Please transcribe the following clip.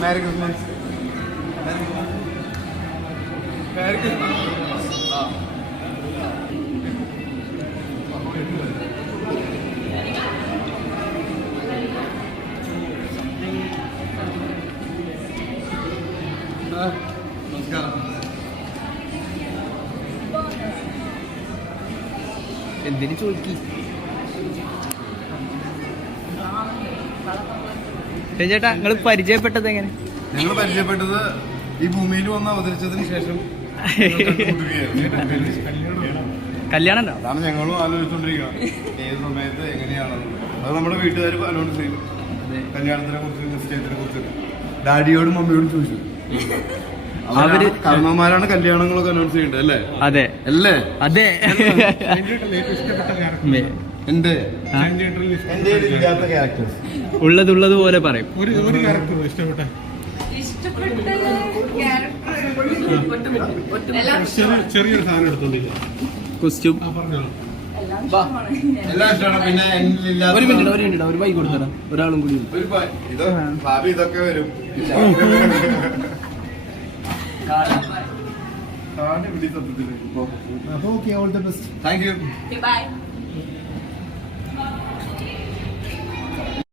Merry Christmas. Merry Christmas. നമസ്കാരം. എന്തിനു ചോദിക്കി ചേട്ടാ നിങ്ങൾ പരിചയപ്പെട്ടത് എങ്ങനെ? ഞങ്ങൾ പരിചയപ്പെട്ടത് ഈ ഭൂമിയിൽ വന്ന് അവതരിച്ചതിന് ശേഷം കല്യാണം അതാണ് ഞങ്ങളും ആലോചിച്ചുകൊണ്ടിരിക്കുന്നത്, ഏത് സമയത്ത് എങ്ങനെയാണെന്ന്. അത് നമ്മുടെ വീട്ടുകാർ അനൗൺസ് ചെയ്തു. കല്യാണത്തിനെ കുറിച്ച്, നിശ്ചയത്തിനെ കുറിച്ച് ഡാഡിയോടും മമ്മിയോടും ചോദിച്ചു. അവര് കർമ്മന്മാരാണ് കല്യാണങ്ങളൊക്കെ അനൗൺസ് ചെയ്യേണ്ടത് അല്ലേ? അതെ അല്ലേ? അതെ. എന്റെ ഇല്ലാത്ത ക്യാരക്ടേഴ്സ് ഉള്ളത് പോലെ പറയും. ഒരു ക്യാരക്ടർ ഇഷ്ടപ്പെട്ട ചെറിയൊരു സാധനം എടുത്തോണ്ടില്ല. കോസ്റ്റ്യൂം പറഞ്ഞോളൂ. എല്ലാം ഇഷ്ടമാണ്. പിന്നെ ഒരു മിനിറ്റ് ഒരു ബൈക്ക് കൊടുത്തടാ, ഒരാളും കൂടി. ഇതൊക്കെ വരും. അപ്പൊ okay, all the best. Thank you. Bye.